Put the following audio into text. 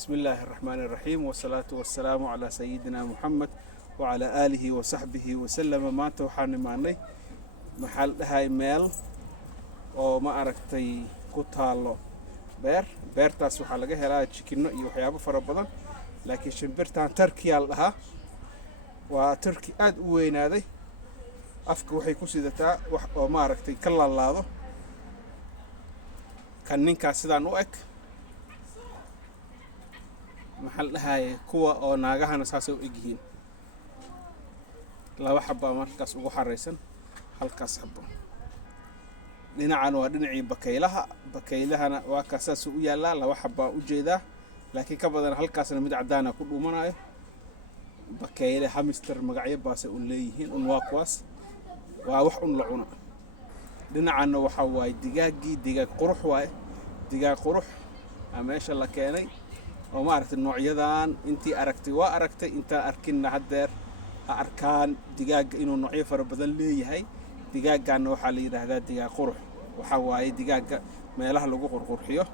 بسم الله الرحمن الرحيم والصلاة والسلام على سيدنا محمد وعلى آله وصحبه وسلم. ما توحاني معني محل هاي ميل oo ma aragtay ku taalo beertaas waxa laga helaa chicken iyo waxyaabo fara badan laakiin shimbirtan turkey laha waa turkey aad u weynaaday afka waxay ku sidataa wax oo ma aragtay ka laalaado kan ninka sidaan u eg maxal dhahay kuwa oo naagahana saasay u egyihiin laba xabba markaas ugu xareysan halkaas xabbo dhinacan waa dhinacii bakaylahana waa kasaas u yaala laba xabba u jeedaa laakiin ka badan halkaasna mid cadaan ah ku dhuumanayo bakayle hamster magacyo baas u leeyihiin waa kuwaas waa wax la cuno dhinacan waxa waay digaag qurux waay digaag qurux meesha la keenay oo ma aragtay noocyadan intii aragtay waa aragtay inta arkin hadeer arkaan digaag inuu noocyo fara badan leeyahay digaagan waxa la yiraahdaa digaag qurux waxa waaye digaaga meelaha lagu qurxiyo